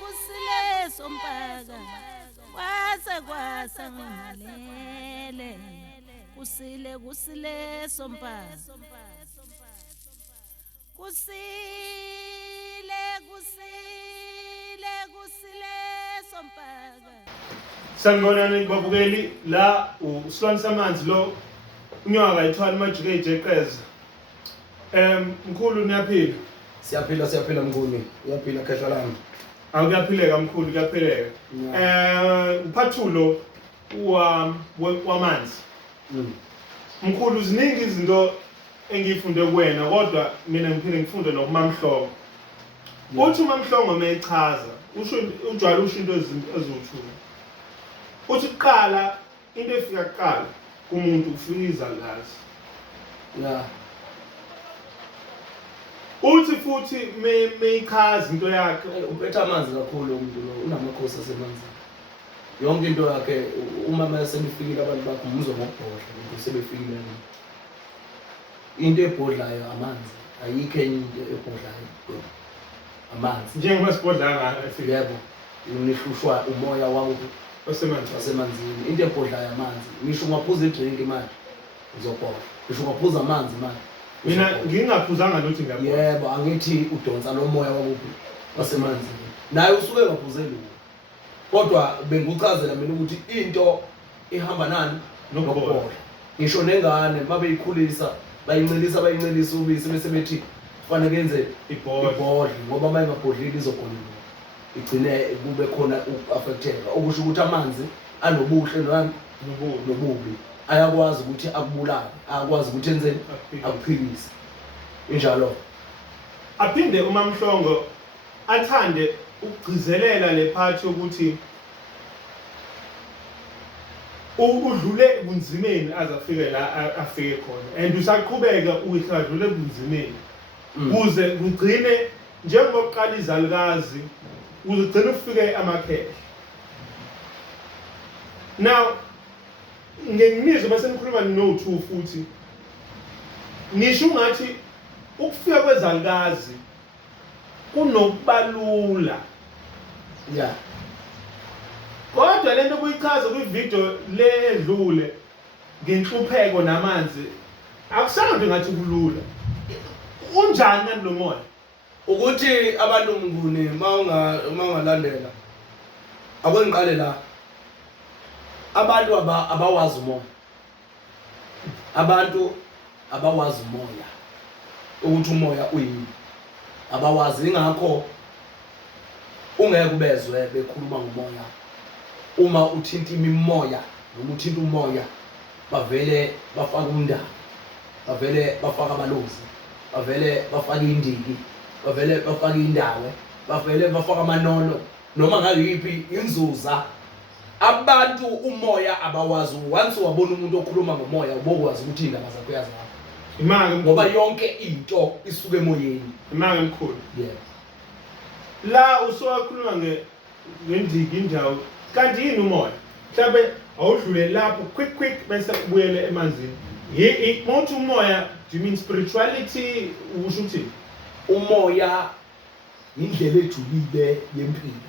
kusile sompaka kwasa ngalele kusile sompaka kusile sompaka. Sanibonani babukeli la uSilwane Samanzi lo unyaka ayithwala amajike ejeqeza. Mkhulu niyaphila? Siyaphila mkhulu. Uyaphila khehla lami. Akuyaphileka mkhulu, kuyaphileka. PART2 lo Wamanzi. Mkhulu ziningi izinto engifunde kuwena kodwa mina ngiphinde ngifunde nokuMamhlongo. Uthi uMamhlongo mayechaza ujwayele usho into eziwu-2. Uthi kuqala into efika kuqala kumuntu ufika izalwazi. Yeah. Uthi futhi meyichaza into yakhe Uphethe amanzi kakhulu umuntu lo, unamakhosi asemanzini. Yonke into yakhe uma mayesebefikile abantu bakho umuzwa ngokubhodla ukuthi sebefikile. Into ebhodlayo amanzi, ayikho enye into ebhodlayo. Amanzi. njengoba sibodla ngayo. Yebo. Unihlushwa umoya wami Osemanzi. asemanzini. Into ebhodlayo amanzi. Ngisho ungaphuza idrink manje uzobhodla. Ngisho ungaphuza amanzi manje. Mina ngingaphuzanga lutho ngiyabona. Yebo, angithi udonsa lo moya wakuphi wasemanzini. Naye usuke engaphuzeli. Kodwa benguchazela mina ukuthi into ihamba nani nokubhodla. Ngisho nengane mabeyikhulisa bayincelisa ubisi bese bethi kufanele kenze ibhodla ngoba mayingabhodlili izogolwa. Igcine kube khona uaffecteka. Okusho ukuthi amanzi anobuhle nobubi. Ayakwazi ukuthi akubulale, akwazi ukuthi enzeni akuphilise. Injalo. Aphinde uMamhlongo athande ukugcizelela le part yokuthi udlule bunzimeni azafike la afike khona and usaqhubeka udlule bunzimeni kuze kugcine njengoba uqala izalukazi uzogcina ufike amakhehla. Now ngenizwe bese nikhuluma no2 futhi nisho ngathi ukufika kwezalukazi kunokubalula. Yeah. Kodwa lento kuyichaza kwivideo le edlule ngenhlupheko namanzi akusanga ngathi kulula. Unjani lo moya? Ukuthi abantu mnguni maungalandela akwengiqale la. Abantu abawazi umoya. Abantu abawazi umoya. Ukuthi umoya uyini. Abawazi ingakho ungeke ubezwe bekhuluma ngomoya. Uma uthinta imimoya noma uthinta umoya bavele bafaka umndaba. Bavele bafaka abalozi. Bavele bafaka indiki. Bavele bafaka indawo. Bavele bafaka amanono noma ngayiphi inzuza. Abantu umoya abawazi. Once wabona umuntu okhuluma ngomoya ubokwazi ukuthi indaba zakho uyazazi. Imanga Ngoba yonke into isuke emoyeni. imanga emkhulu. Yeah. La usowakhuluma ngendiki indawo kanti yini umoya? Mhlawumbe awudlule lapho quick bese ubuyele emanzini. Umuntu umoya, do you mean spirituality? Usho uthini? Umoya indlela ejulile yempilo.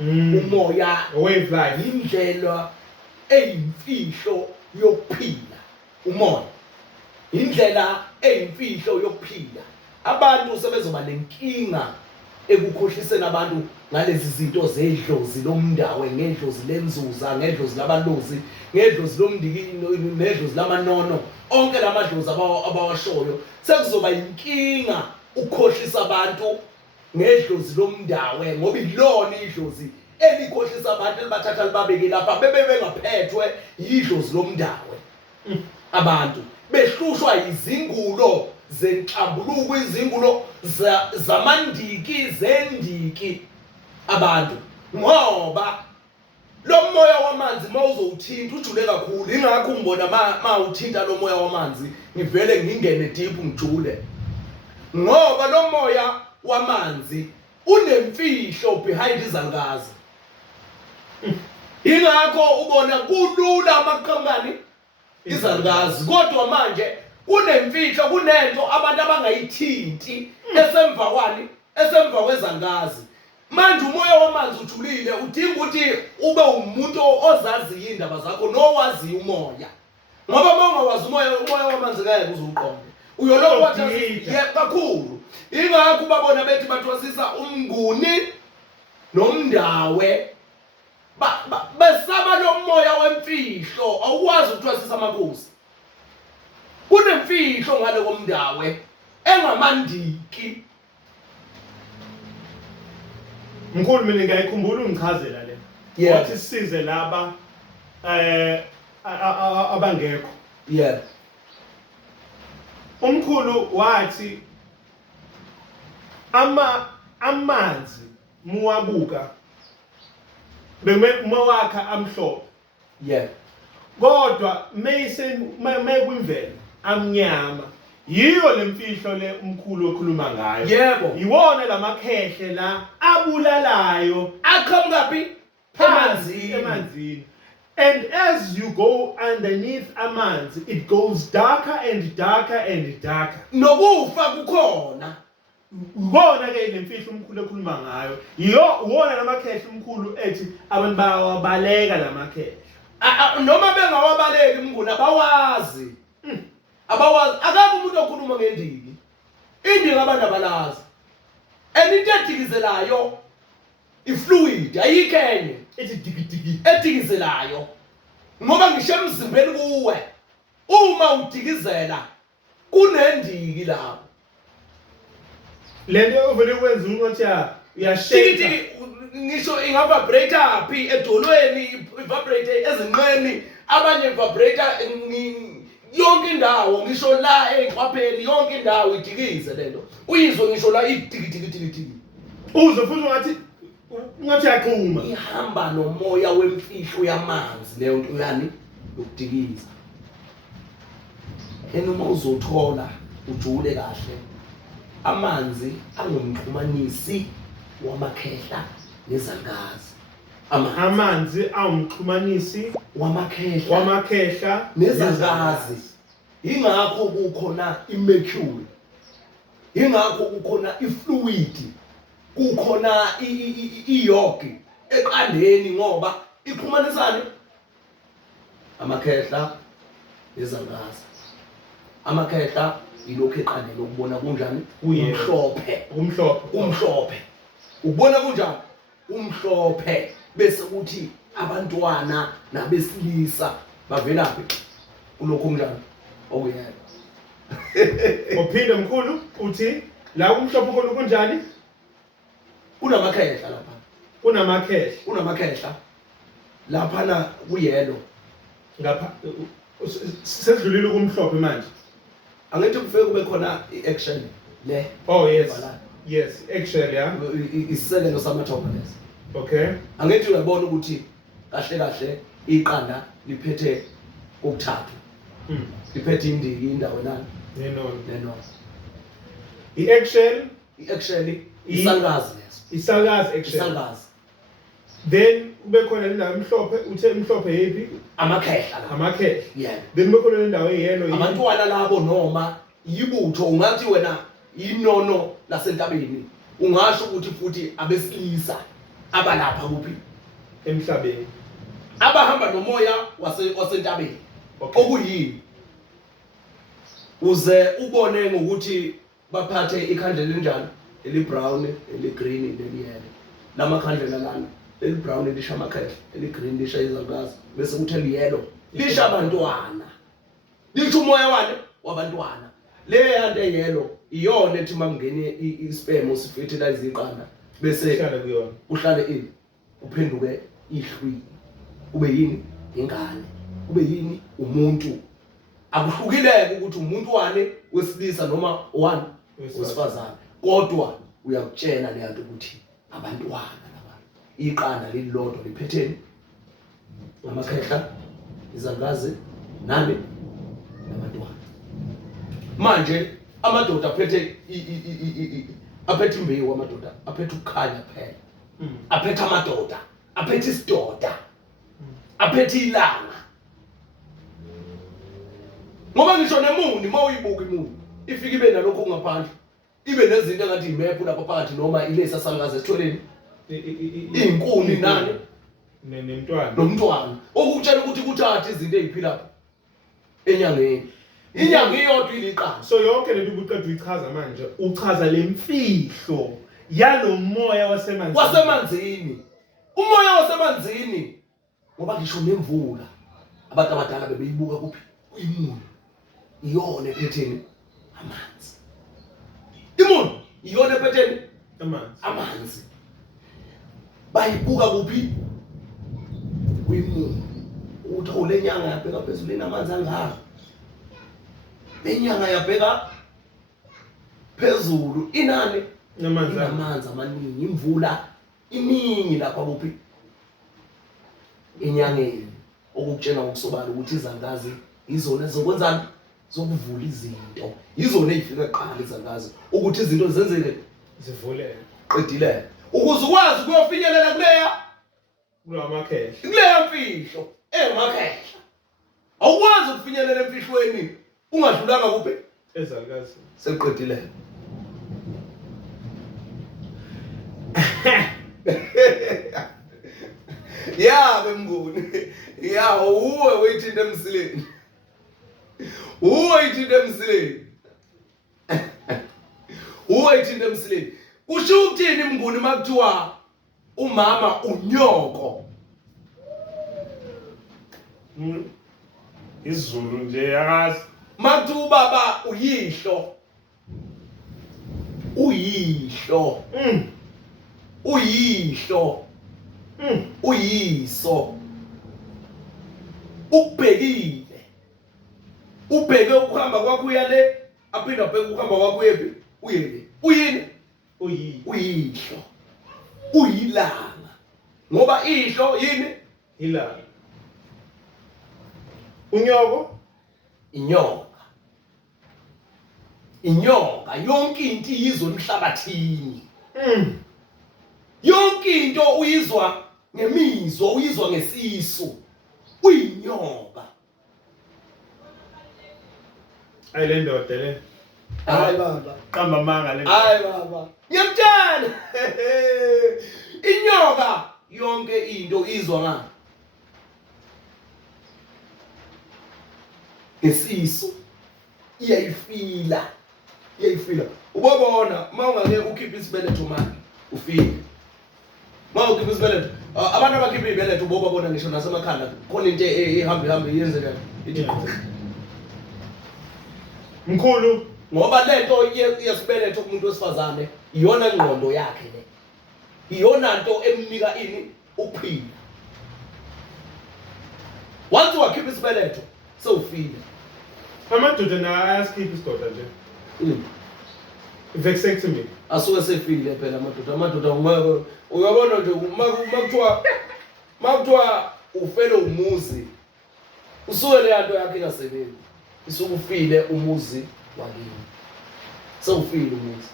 Umoya way of life. indlela eyimfihlo yokuphila. Umoya indlela eyimfihlo yokuphila. Abantu sebezoba nenkinga ekukhohliseni abantu ngalezi zinto zedlozi lomndawo, ngedlozi lenzuza, ngedlozi labalozi, ngedlozi lomndiki, ngedlozi lamanono. Onke lamadlozi abawashoyo sekuzoba inkinga ukukhohlisa abantu ngedlozi lomndawo ngoba ilona idlozi elikhohlisa abantu elibathatha libabeke lapha bebengaphethwe yidlozi lomndawo. Abantu behlushwa izingulo zenhlambuluko, izingulo zamandiki zendiki abantu ngoba lo moya wamanzi mawuzowuthinta ujule kakhulu. Ingakho ngibona ma uthinta lo moya wamanzi ngivele ngingene deep ngijule ngoba lo moya wamanzi unemfihlo behind izalukazi. Ingakho ubona kulula amaqhankani izalukazi kodwa manje kunemfihlo kunento abantu abangayithinti esemva kwani esemva kwezangazi. Manje umoya wamanzi ujulile udinga ukuthi ube umuntu ozaziyo indaba zakho nowazi umoya. Ngoba mongawazi umoya wamanzi ngeke uzuqonde. Uyoloko wathi kakhulu. Ingakho babona bethi bathwasisa umnguni nomndawe. Besaba lo moya wemfihlo awukwazi ukuthwasisa amakhosi. Kunemfihlo ngale komndawe engamandiki. Mkhulu mina ngiyayikhumbula ungichazela le. Yeah. Wathi sisize laba abangekho. Yeah. Umkhulu wathi amanzi muwabuka bewakha amhlophe. Yeah. Kodwa mekwimvelo amnyama. Yiyo lemfihlo le umkhulu okhuluma ngayo. Yebo. Iwona lamakhehle la abulalayo Aqhamukapi emanzini. And as you go underneath amanzi, it goes darker and darker and darker. Nokufa kukhona. Ubona ke lemfihlo umkhulu ekhuluma ngayo. Uwona lamakhehle umkhulu ethi abantu bayawabaleka lamakhehle. Noma bengawabaleki umnguni abawazi. Abawazi akabe umuntu okhuluma ngendiki. Indiki abantu abalazi. Into edikizelayo ifluid ayikenye Ethi dikidiki. edikizelayo. Ngoba ngisho emzimbeni kuwe uma udikizela kunendiki lapho. Lento ovele kwenza ukuthi uyasheka. Ngisho ingavibrate phi edolweni vibrate ezinqeni abanye vibrate yonke indawo ngisho la eqwapheni yonke indawo idikize lento uyizwe ngisho la idikidikidikidi Uzo futhi ngathi yaqhuma ihamba nomoya wemfihlo yamanzi leyo nto yani yokudikiza. Uma uzothola ujule kahle amanzi angumxhumanisi wamakhehla nezangazi. Amanzi awumxhumanisi wamakhehla nezangazi. Ingakho kukhona imercury. Ingakho kukhona ifluid. Kukhona iyogi eqandeni ngoba ixhumanisane amakhehla nezangazi. Amakhehla ilokho eqandeni ukubona kunjani umhlophe. Ubona kunjani umhlophe bese kuthi abantwana nabesilisa bavelaphi kulokho kunjani okuyena. Ophinde mkhulu uthi la kumhlophe khona kunjani Kunamakhehla lapha. Kunamakhehla Lapha na kuyelo. ngapha sedlulile kumhlophe manje. Angithi kufike kube khona iaction le. Oh yes actually yeah. Iselelo samathoba lesi. Okay. Angithi uyabona ukuthi kahle iqanda liphethe okuthathu. Liphethe indiki indawo nani? Neno. I-action isangazi leso. Isangazi action. Isangazi. Then ube khona indawo emhlophe uthe emhlophe yipi? Amakhehla la. Amakhehla. Yeah. Then ube khona indawo eyelo yipi? Abantwana labo noma yibutho ungathi wena inono lasentabeni. Ungasho ukuthi futhi abesilisa abalapha kuphi emhlabeni. Abahamba nomoya wasentabeni. Okuyini? Uze ubone ngokuthi baphathe ikhandlela enjani? Eli-brown, eli-green, eli-yellow. Lamakhandlela lana, eli-brown lisha amakhehla, eli-green lisha izangazi, bese kuthi eli-yellow lisha abantwana. Lisha umoya wane wabantwana. Le yanto eyellow iyona ethi mangene isperm usifertilize iqanda bese Uhlale kuyona. Uhlale ini? Uphenduke ihlwi. Ube yini? Ingane. Ube yini? Umuntu. Akuhlukileke ukuthi umuntu wane wesilisa noma one wesifazane. Kodwa uyakutshela le yanto ukuthi abantwana laba. Iqanda lilodwa liphetheni amakhehla izangazi nami nabantwana. Manje amadoda aphethe aphethe imbewu amadoda aphethe ukukhanya phela. Aphethe amadoda aphethe isidoda aphethe ilanga. ngoba ngisho nemuni mawuyibuka imuni ifika ibe nalokho ngaphandle ibe nezinto engathi imephu lapha phakathi noma ilesa sangaze esitholeni inkuni nani nomntwana okutshela ukuthi kuthatha izinto eziphilapha enyangeni inyanga iyodwa iliqala so yonke lento ubuqeda uyichaza manje uchaza lemfihlo yalomoya wasemanzini umoya wasemanzini ngoba ngisho nemvula abantu abadala bebeyibuka kuphi uyimuni iyona ephetheni amanzi imuni iyona ephetheni amanzi bayibuka kuphi uyimuni uthi ulenyanga yabheka phezulu enamanzi angaka lenyanga yabheka phezulu inani inamanzi amaningi imvula iningi lapha kuphi enyangeni okukutshela ngokusobala ukuthi izangazi izona ezokwenzani zokuvula izinto izona ezifika kuqala izangazi ukuthi izinto zenzeke zivuleke qedile ukuze ukwazi ukuyofinyelela kulamakhehle kuleya mfihlo emakhehla awukwazi ukufinyelela emfihlweni ungadlulanga kuphi ezalikazi seqedile ya bemnguni ya uwe wethinta emsileni kusho ukuthini mnguni makuthiwa umama unyoko izulu nje yakazi makuthiwa ubaba uyihlo uyiso ukubhekile ubheke ukuhamba kwakho uyale aphinda bheke ukuhamba kwakho yephi uyini uyihlo uyilanga ngoba ihlo yini ilanga unyoko inyoka yonke into iyizwa emhlabathini yonke into uyizwa ngemizwa uyizwa ngesisu uyinyoka ayilendoda le hayi baba qamba manga le hayi baba ngiyamtshela inyoka yonke into izwa ngani ngesisu iyayifila ubabona mawungake ukhipha isibeletho manje ufile mawukhipha isibeletho abantu abakhipha izibeletho ubabona ngisho nasemakhanda khona into ehamba iyenzeka ithi mkhulu ngoba lento yesibeletho kumuntu wesifazane iyona ingqondo yakhe le iyona nto emnika ini ukuphila once wakhipha isibeletho sewufile amadoda na ayaskipha isidoda nje vasectomy asuke sefile phela amadoda uyabona nje makuthiwa ufele umuzi usuke le nto yakhe ingasebenzi isuke ufile umuzi wakini sewufile umuzi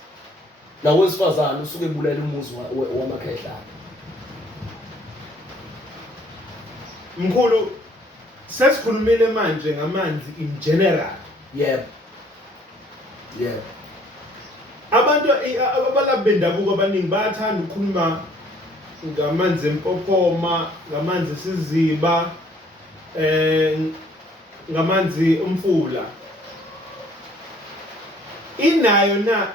nawesifazane usuke ebulela umuzi wamakhehla mkhulu sesikhulumile manje ngamanzi in general yebo abantu abalaphi bendabuko abaningi bayathanda ukukhuluma ngamanzi empophoma ngamanzi esiziba ngamanzi umfula inayo na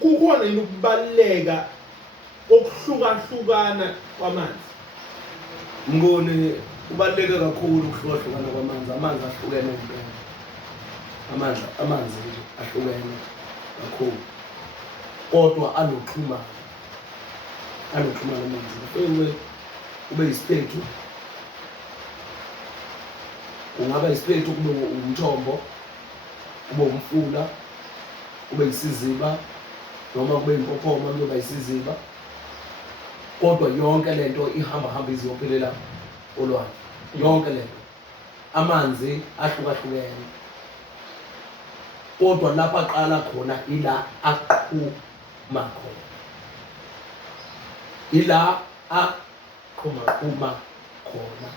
kukhona yini ukubaleka okuhlukahlukana kwamanzi ngone kubaleke kakhulu ukuhlukahlukana kwamanzi amanzi ahlukene ngempela amanzi ahlukene kakhulu kodwa anoxhumana amanzi ube isiphethu ungaba isiphethu kube umthombo kube umfula kube isiziba noma kube impophoma kube isiziba kodwa yonke lento ihamba iziyophelela olwandle yonke lento amanzi ahlukahlukene kodwa lapha aqala khona ila aqhuma khona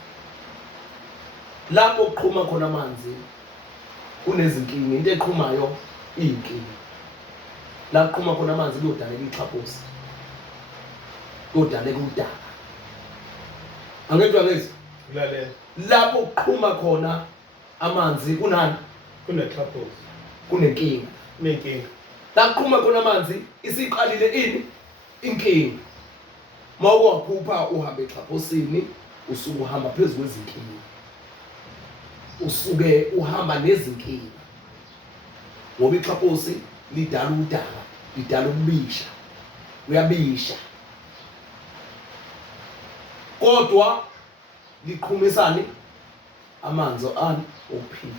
lapho kuqhuma khona amanzi kunezinkinga into eqhumayo iyinkinga la kuqhuma khona amanzi kuyodaleka ixhaphosi kuyodaleka udaka angedwa ngezi Lalela. lapho kuqhuma khona amanzi kunani Kunexhaphosi. kunenkinga Nenkinga. la kuqhuma khona amanzi isiqalile ini inkinga mawuwaphupha uhamba exhaphosini usuke uhamba phezulu kwezinkinga usuke uhamba nezinkinga ngoba ixhaphosi lidala udaka lidala ukubisha uyabisha kodwa liqhumisani amanzi ani okuphila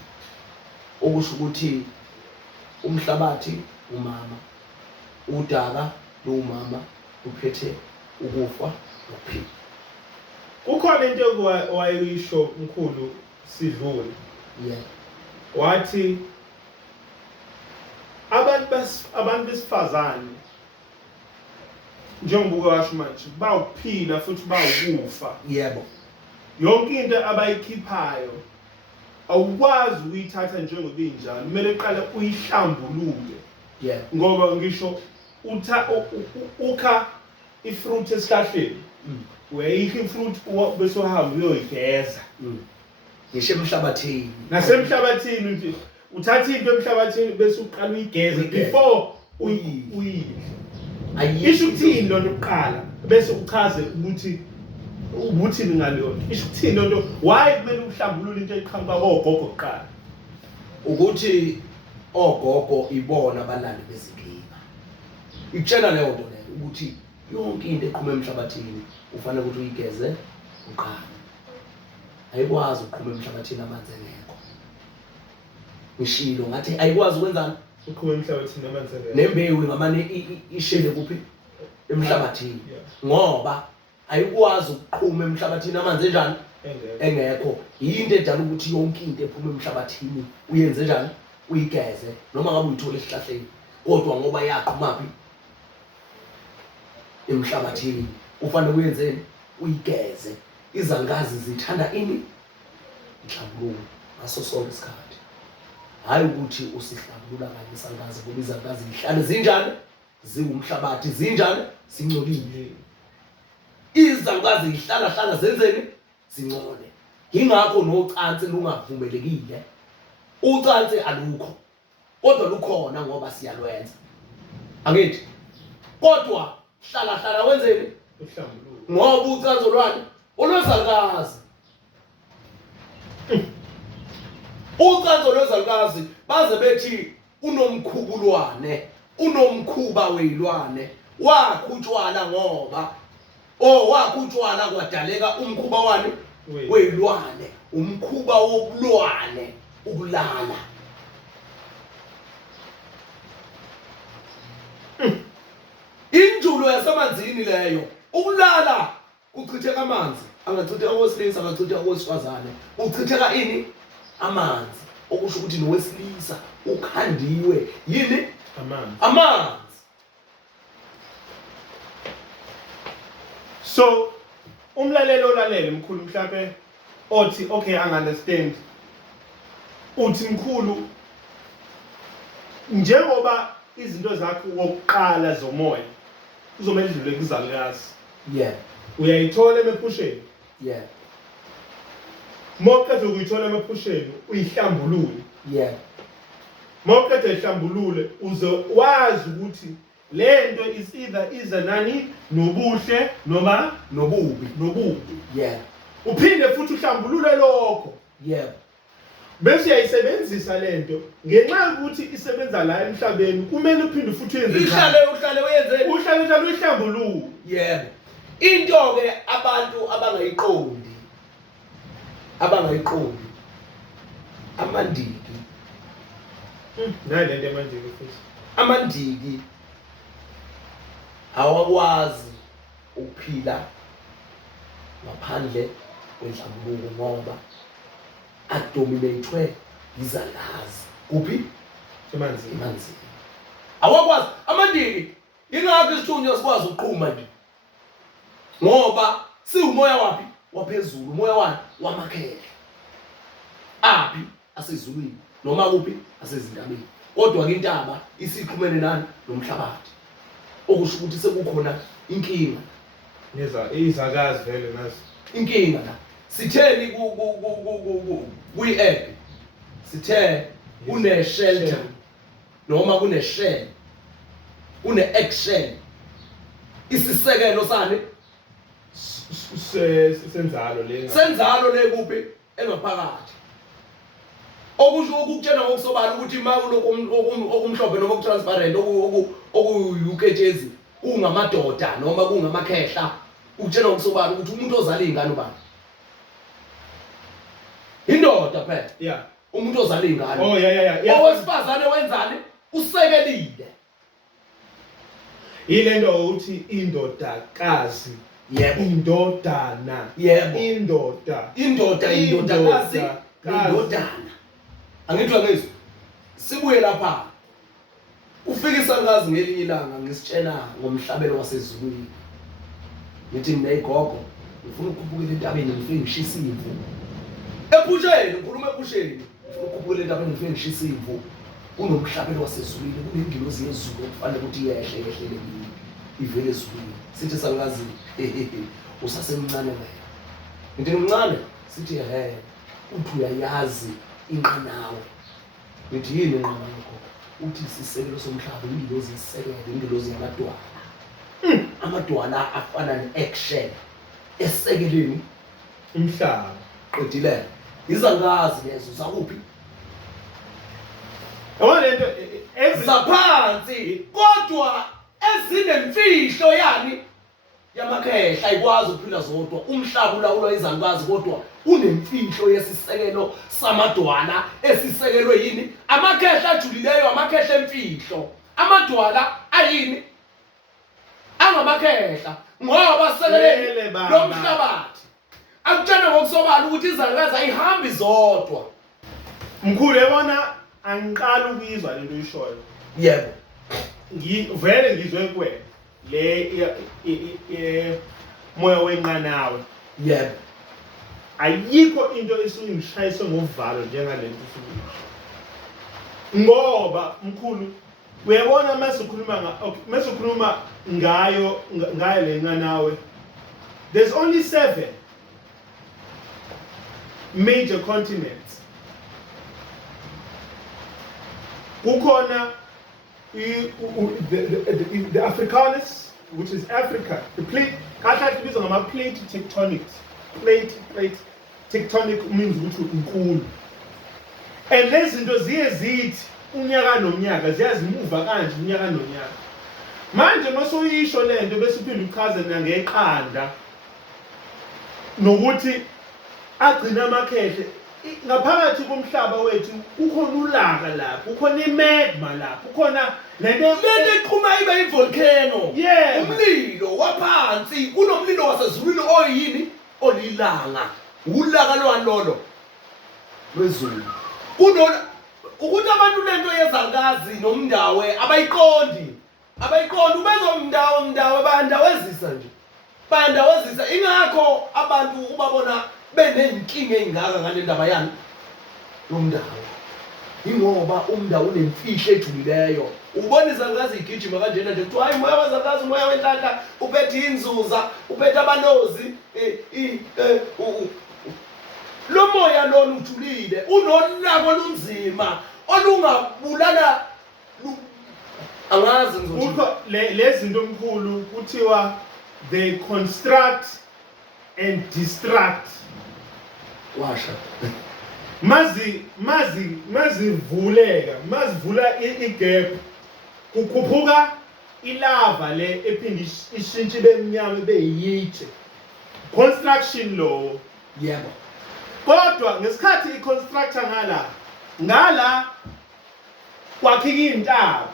okusho ukuthi umhlabathi umama udaka lo mama uphethe ukufa nokuphila. Kukhona into owayisho mkhulu sidlule. Yeah. Wathi abantu besifazane njengoba washo manje bawuphila futhi bawukufa. Yebo. Yonke into abayikhiphayo awukwazi ukuyithatha njengoba injalo, kumele uqale uyihlambulule. Yeah. Ngoba ngisho ukha ifruit esihlahleni uyayikha ifruit bese uhamba uyoyigeza. Ngisho emhlabathini Nasemhlabathini nje uthatha into emhlabathini bese uqala uyigeza before uyidle. Isho ukuthini lo nto uqala bese uchaze ukuthi ubuthini ngalona. Isho ukuthini lo nto why kumele uhlambulule into eqhamuka kogogo kuqala. ukuthi ogogo ibona abalali bezinkinga. Itshela leyo nto leyo ukuthi yonke into eqhuma emhlabathini ufanele ukuthi uyigeze uqala. Ayikwazi uqhuma emhlabathini amanzi engekho. Ngishilo ngathi ayikwazi ukwenzani Uqhuma emhlabathini amanzi engekho. nembewu ngamane ishele kuphi emhlabathini ngoba ayikwazi ukuqhuma emhlabathini amanzi enjani engekho. Into edala ukuthi yonke into ephuma emhlabathini uyenze njani uyigeze noma ngabe uyithola esihlahleni kodwa ngoba yaqhuma phi emhlabathini ufanele uyenzeni uyigeze. Izangazi zithanda ini inhlambululo ngaso sonke isikhathi, hayi ukuthi usihlambulula kanye isangazi ngoba izangazi zihlale zinjani ziwumhlabathi zinjani zingcolile. Izangazi zihlala zenzeni zingcole. Ingakho nocansi lungavumelekile. Ucansi alukho kodwa lukhona ngoba siyalwenza angithi kodwa hlala wenzeni Uhlambulule. ngoba ucansi olwani olwezalikazi ucansi olwezalikazi baze bethi unomkhubulwane unomkhuba weyilwane wakhutshwala ngoba wakhutshwala kwadaleka umkhuba wani weyilwane umkhuba wobulwane ukulala. Injulo yasemanzini leyo ukulala kuchitheka amanzi angachitheka owesilisa angachitheka owesifazane uchitheka ini amanzi okusho ukuthi nowesilisa ukhandiwe yini amanzi. So umlalelo olalele mkhulu mhlawumbe othi okay I understand uthi mkhulu njengoba izinto zakho wokuqala zomoya uzomele idlule kuzalikazi. Yeah. Uyayithola emephusheni. Yeah. Mawuqeda ukuyithola emephusheni uyihlambulule. Yeah. Mawuqeda ihlambulule uze wazi ukuthi lento is either iza nani nobuhle noma nobubi. Yeah. Uphinde futhi uhlambulule lokho. Yeah. Bese uyayisebenzisa lento ngenxa ukuthi isebenza la emhlabeni kumele uphinde futhi uyenze uhlale uyenzeni uhlale njalo uyihlambulule. Yebo. Into ke abantu abangayiqondi amandiki nayi lento amandiki futhi amandiki awakwazi ukuphila ngaphandle kwenhlambuluko ngoba adominatwe izangazi kuphi emanzini awakwazi amandiki. Ingakho isithunywa sikwazi ukuqhuma nje ngoba siwumoya waphezulu umoya wani wamakhele aphi asezulwini noma kuphi asezintabeni kodwa ke intaba isixhumene nani nomhlabathi okusho ukuthi sekukhona inkinga neza izakazi vele nazo inkinga la sitheni kwi-app sithe kune shelter noma kune shell kune action isisekelo sane senzalo le kuphi engaphakathi okusho ukutshela ngokusobala ukuthi imawulo okumhlophe noma okutransparent okuyuketshezi kungamadoda noma kungamakhehla ukutshela ngokusobala ukuthi umuntu ozala ingane ubani indoda phela yeah umuntu ozala ingane oh yeah owesifazane wenzani usekelile ilento uthi indodakazi yebo indodana yebo indodakazi indodana angithiwa ngizwe sibuye lapha ufike isangazi ngelinye ilanga ngisitshela ngomhlabelo wasezulwini ngithi mina igogo ngifuna ukukhuphuka entabeni ngifike ngishisa imvu ephusheni ngikhuluma ephusheni ngifuna ukukhuphuka entabeni ngifike ngishisa imvu kunomhlabelo wasezulwini kunengilozi yezulu okufanele ukuthi yehlele kimi ivele ezulwini sithi sangazi usasemncane wena ngithi ngimncane sithi uthi uyayazi inqanawe ngithi yini inqanawe yakho uthi isisekelo somhlaba ingilozi isisekelo ingilozi yamadwala amadwala afana ne-action esekeleni umhlaba qedile izangazi lezo zakuphi lento zaphansi kodwa ezinemfihlo yani yamakhehla ayikwazi ukuphila zodwa umhlaba ulawulwa izangazi kodwa unemfihlo yesisekelo samadwala esisekelwe yini amakhehla ajulileyo amakhehla emfihlo amadwala ayini angamakhehla ngoba sekelele lo mhlabathi akutshela ngokusobala ukuthi izangazi ayihambi zodwa mkhulu yabona angiqala ukuyizwa lento ishoyo yebo vele ngizwe kuwena le moya wenqanawe yebo ayikho into esuke ngishayiswe ngovalo njengalento esuke ngoba mkhulu uyabona masikhuluma ngayo le nqanawe there's only 7 major continents kukhona the Africanus, which is Africa, the plate, plate tectonics. Plate tectonic means which unkulu. And lezi zinto zithi unyaka nonyaka ziyazimuva kanje unyaka nonyaka. Manje masoyisho lento bese uphinde uchaze nangeqanda nokuthi agcina amakhehle ngaphakathi komhlaba wethu kukhona ulaka lapha kukhona imagma lapha kukhona lento eqhuma ibe ivolcano yeah umlilo waphansi kunomlilo wasezulwini oyini olilanga ulaka lwalolo lwezulu kunona ukuthi abantu lento yezangazi nomndawe abayiqondi ubezomndawe bandawezisa nje bandawezisa ingakho abantu ubabona benenkinga engaka ngale ndaba yani yomndawo ingoba umndawo unemfihlo ejulileyo ubona izangazi igijima kanjena nje kuthiwa hayi moya wazangazi moya wenhlahla uphethe inzuza uphethe abanozi lo moya lona ujulile unolako olunzima olungabulala angazi ngizotho lezi zinto omkhulu kuthiwa they construct and distract washa mazivula igap kukhuphuka ilava le ephinde ishintshe bemnyama beyithe construction law yebo kodwa ngesikhathi iconstructor ngala kwakhika intaba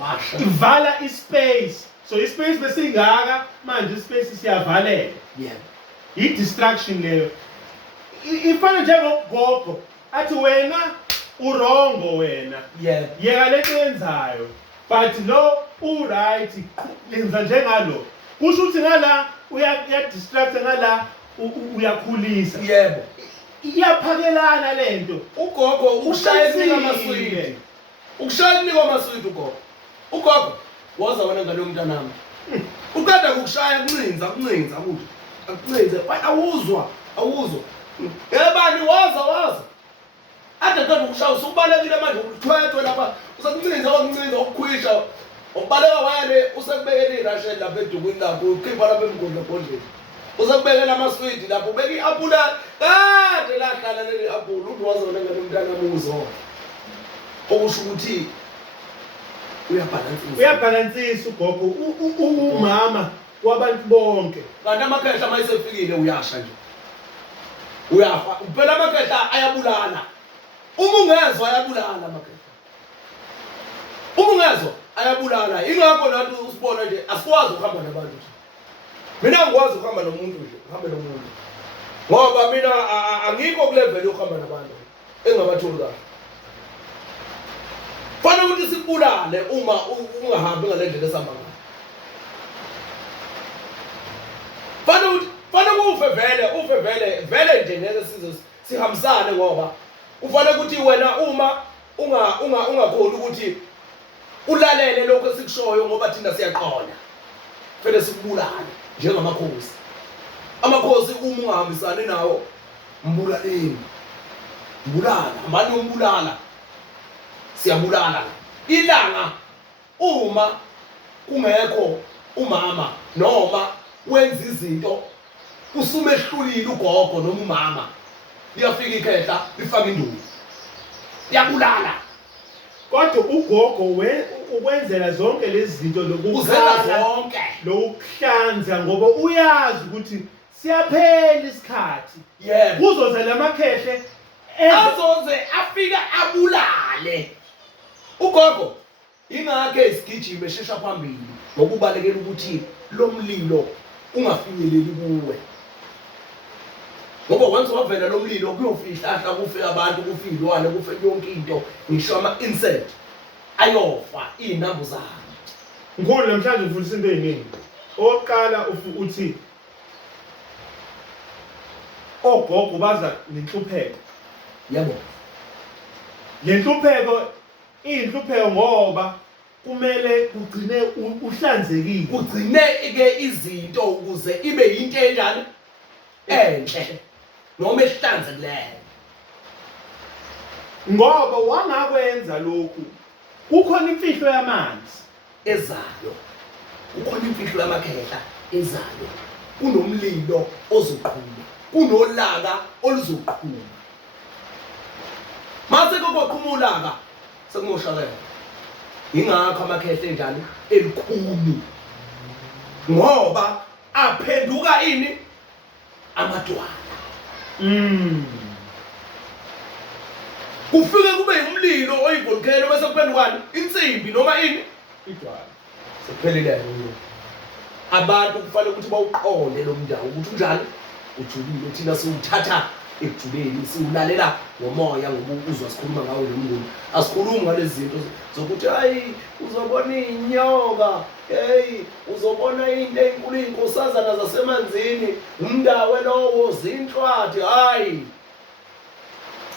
washa ivala ispace so ispace besingaka manje ispace siyavaleka yebo i-distraction leyo ifana njengogogo athi wena urongo wena yeka lento yenzayo but lo uright lenza njengalo kusho ukuthi ngala uyadistract ngala uyakhulisa yebo iyaphakelana lento. Ugogo ukushaya kunika amaswidi. Ukushaya kunika amaswidi ugogo. Ugogo waza wena ngalo mntanami. Uqeda ukushaya kuncinza ukuthi. Akucinze. Awuzwa. Yebani waza. Ade qeda ukushaya usubalekile manje uthwethwe lapha. Usakuncinza ukukhwisha. Ubaleka wayale usekubekela irashel lapha edukwini lapho ukhipha lapha emgodleni. Uzakubekela amaswidi lapho ubeka iapula kade lahlala leli apula uthi wazona ngalo mntana muzo okusho ukuthi uyabalansisa ugogo umama wabantu bonke kanti amakhehla mayisefikile uyasha nje uyafa phela amakhehla ayabulala uma ungezwe ayabulala ingakho nathi usibona nje asikwazi ukuhamba nabantu nje. Mina ngikwazi ukuhamba nomuntu nje, ngihambe nomuntu. Ngoba mina angikho ku level yokuhamba nabantu engabatholi kahle. Fanele ukuthi sibulale uma ungahambi ngale ndlela esihamba ngayo. Fanele ufe vele nje ngeke sihambisane ngoba ufanele ukuthi wena uma ungakhona ukuthi ulalele lokho esikushoyo ngoba thina siyaqona. Fanele sikubulale. Njengamakhosi. Amakhosi uma ungahambisani nawo mbulaleni. Mani umbulala. Siyabulala. Ilanga uma kungekho umama noma wenza izinto usumehlulile ugogo noma umama. Liyafika ikhehla lifaka induku. Liyabulala. Kodwa ugogo ukwenzela zonke lezi zinto lokuhlanza ngoba uyazi ukuthi siyaphela isikhathi. Yebo. Kuzoza lamakhehle azoze afika abulale. Ugogo ingakho isigijime eshesha phambili ngokubalekela ukuthi lo mlilo ungafinyeleli kuwe. Ngoba once wavela lo mlilo kuyofihla kufe abantu kufe izilwane kufe yonke into ngisho ama-insect ayofa iy'nambuzane. Ngikhona namhlanje ufundisa into ey'ningi. Oqala uthi ogogo baza nenhlupheko. Yebo. Le nhlupheko iy'nhlupheko ngoba kumele kugcine uhlanzekile. Kugcine-ke izinto ukuze ibe yinto enjani enhle noma ehlanzekileyo. Ngoba wangakwenza lokhu kukhona imfihlo yamanzi ezayo. Kukhona imfihlo yamakhehla ezayo. Kunomlilo ozoqhuma. Kunolaka oluzoqhuma. Mase kokuqhuma ulaka sekumoshakala. Ingakho amakhehla enjani elikhulu. Ngoba aphenduka ini amadwala. Kufike kube umlilo oyivolcano bese kuphendukani insimbi noma ini idwala. Sekuphelile lo. Abantu kufanele ukuthi bawuqonde lo mndawo ukuthi unjani ujulile thina siwuthatha ekujuleni siwulalela ngomoya ngoba uzwa sikhuluma ngawo lo mndeni. Asikhulumi ngalezi zinto zokuthi hayi uzobona inyoka, hey uzobona into enkulu inkosazana zasemanzini, umndawe lowo zinhlwathi hayi.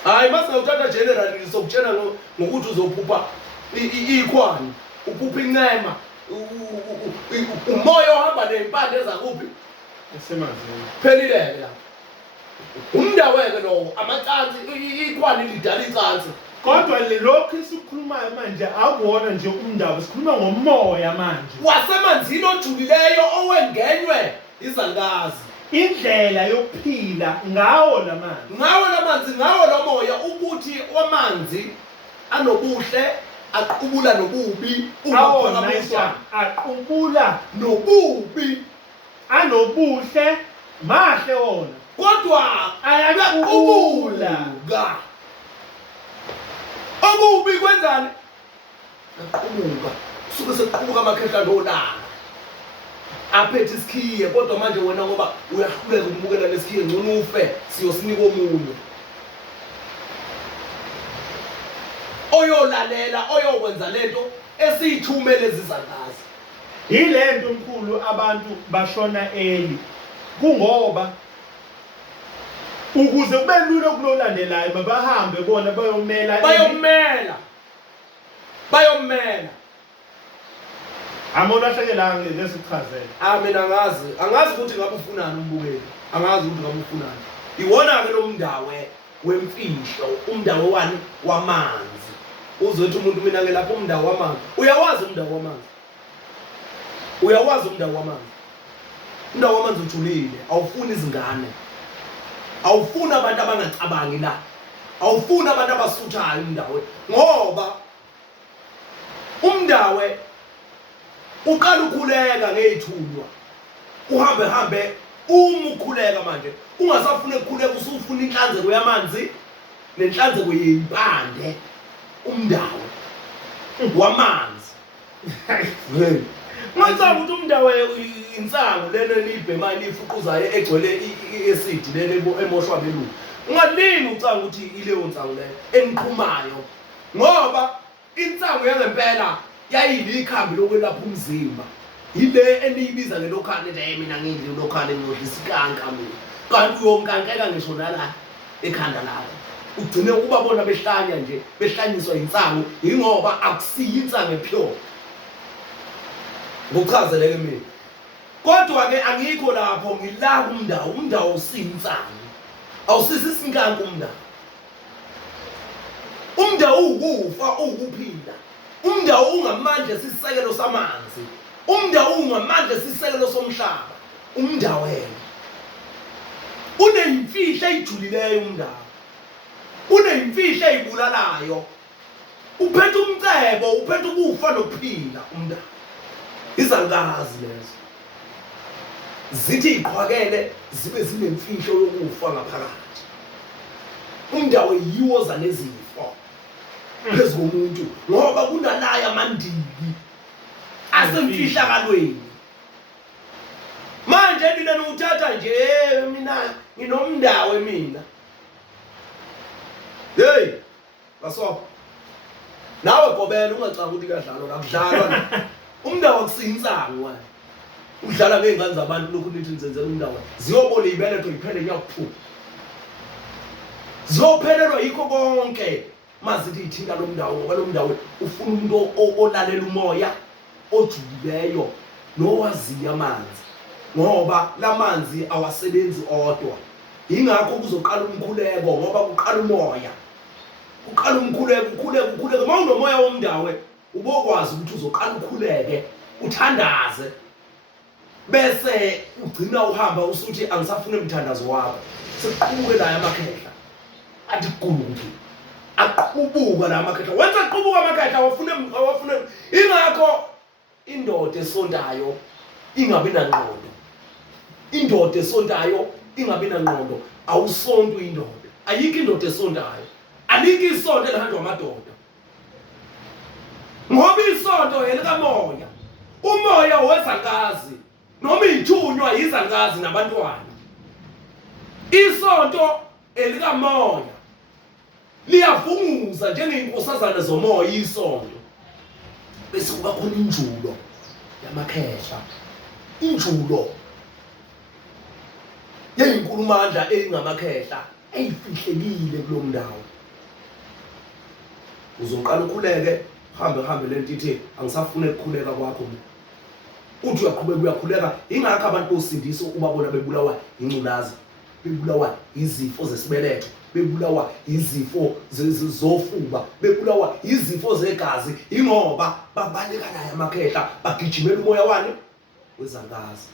Hayi mase uthatha generally sokutshela ngokuthi uzophupha ikhwani, uphupha incema, umoya ohamba nempande ezakuphi esemanzini. Phelile la. Umndaweke lowo amacansi ikhwani lidala icansi. Kodwa lokho esikhulumayo manje akuwona nje umndaba, sikhuluma ngomoya manje. Wasemanzini ojulileyo owengenywe izalukazi. Indlela yokuphila ngawo lamanzi. Ngawo lo moya ukuthi wamanzi anobuhle aqubula nobubi aqubula nobubi anobuhle mahle wona kodwa ayaqubula. Okubi kwenzani? Aqhumuka. Suke seqhumuka amakhehla ndolala. Aphethe isikhiye kodwa manje wena ngoba uyahluleka ukubukela lesikhiye ngcono ufe siyosinika omunye. Oyolalela oyokwenza lento esiyithumele zizangazi. Yilento omkhulu abantu bashona eli kungoba ukuze kube lula kulolandelayo mabahambe bona bayomela amona hlekela ngeke sichazele mina angazi ukuthi ngabe ufunani umbukeli angazi ukuthi ngabe ufunani iwona ke lo mndawe wemfihlo umndawo wani wamanzi uzothi umuntu mina ke lapho umndawo wamanzi uyawazi umndawo wamanzi umndawo wamanzi ujulile awufuni izingane awufuni abantu abangacabangi la awufuni abantu abasuthayo umndawo ngoba umndawe uqala ukhuleka ngezithunywa uhambe ukhuleka manje ungasafune ukukhuleka usufuna inhlanzeko yamanzi nenhlanzeko yempande umndawo wamanzi Ngicabanga ukuthi umndawo insangu lena libhemani ifuquzayo egcwele acid lena emoshwa belungu ungalingi ucanga ukuthi ileyo nsangu le eniqhumayo ngoba insangu yangempela yayilikhambi lokwelapha umzimba yile eniyibiza ngelokhane nje mina ngidli lokhane nodlisa ikanka mina kanti uyonkankeka ngisho nala ekhanda lakho ugcine ukuba bona behlanya nje behlanyiswa insangu ingoba akusiyi insangu epure ngokuchazeleke mina kodwa ke angikho lapho ngilaka umndawo usinsangu awusisi isinkanka umndawo ukufa ukuphila umndawo ungamandla sisekelo samanzi umndawo ungamandla sisekelo somhlaba umndawo wena uneyimfihlo ejulileyo umndawo uneyimfihlo ezibulalayo uphethe umcebo uphethe ukufa nokuphila umndawo izangazi lezo zithi iqhwakele zibe zinemfihlo yokufa ngaphakathi umndawo yiwo zanezifo phezu komuntu ngoba kunalaya amandiki asemfihlakalweni manje nina nothatha nje mina nginomndawo mina hey baso nawe gobela ungacanga ukuthi kuyadlalwa la kudlalwa umndawo akusinsangu wena udlala ngezingane zabantu lokhu nithi nizenzela umndawo ziyobole ibeletho iphele nyakuphuma ziyophelelwa yikho konke mazithi ithinta lo mndawo ngoba lo mndawo ufuna umuntu olalela umoya ojulileyo nowaziya amanzi ngoba lamanzi awasebenzi odwa ingakho kuzoqala umkhuleko ngoba kuqala umoya uqala umkhuleko mawunomoya womndawo ubokwazi ukuthi uzoqala ukhuleke uthandaze bese ugcina uhamba usuthi angisafune umthandazo wakho siqubuke la amakhehla athi guluki aqhubuka la amakhehla wenza aqhubuka amakhehla awafune ingakho indoda esondayo ingabe nangqondo indoda esondayo ingabe nangqondo awusonto indoda ayikho indoda esondayo aliki isonto elihanjwa amadoda ngoba isonto elikamoya umoya wezangazi noma ithunywa izangazi nabantwana isonto elikamoya liyavunguza njengeinkosazana zomoya isonto bese kuba khona injulo yamakhehla injulo yeyinkulumandla engamakhehla eyifihlekile kulo mndawo uzoqala ukhuleke hambe lento ithi angisafune ukukhuleka kwakho uthi uyakhuleka ingakho abantu osindiso ubabona bebulawa ingculazi bebulawa izifo zesibeletho bebulawa izifo zofuba bebulawa izifo zegazi ingoba babaleka naye amakhehla bagijimela umoya wani wezangazi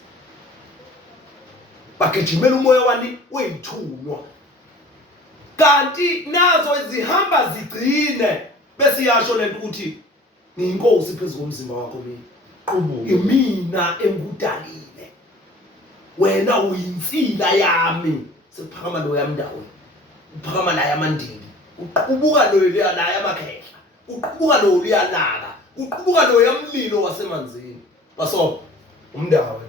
bagijimela umoya wani weyithunywa kanti nazo zihamba zigcine bese yasho lento ukuthi ngiyinkosi phezulu komzimba wakho mina qubuka mina engudalile wena uyinsila yami sephakama lo yamndawo uphakama la yamandiki uqubuka lo la yamakhehla uqubuka lo liyalaka uqubuka lo yamlilo wasemanzini baso umndawo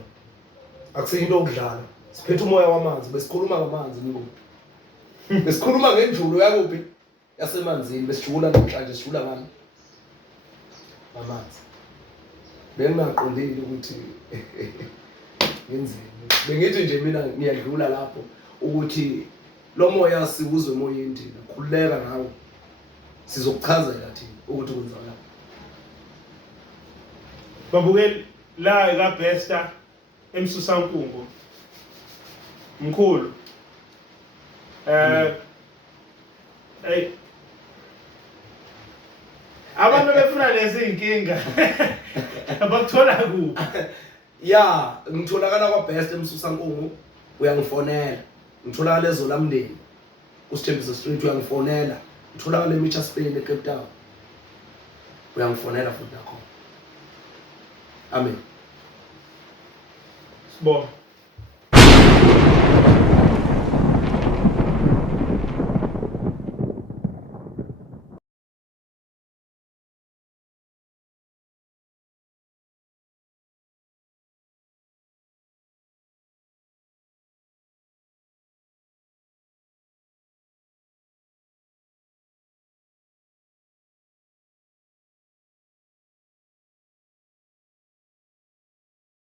akusiyinto okudlala siphethe umoya wamanzi besikhuluma ngamanzi niko besikhuluma ngenjulo yakuphi yasemanzini besijula namhlanje sijula ngani amanzi bengaqondile ukuthi ngenzeni bengithi nje mina ngiyadlula lapho ukuthi lo moya siwuzwe emoyeni thina khuleka nawe sizokuchazela thina ukuthi kwenzakala. Babukeli la ekaBesta emsusankungu mkhulu abantu befuna lezi inkinga abakuthola kuphi? Ya ngitholakala kwaBest emsusankungu uyangifonela, ngitholakala eZolamndeni uSithembiso Street uyangifonela, ngitholakala eMitchells Plain eCape Town uyangifonela futhi nakhona. Amen. Sibona.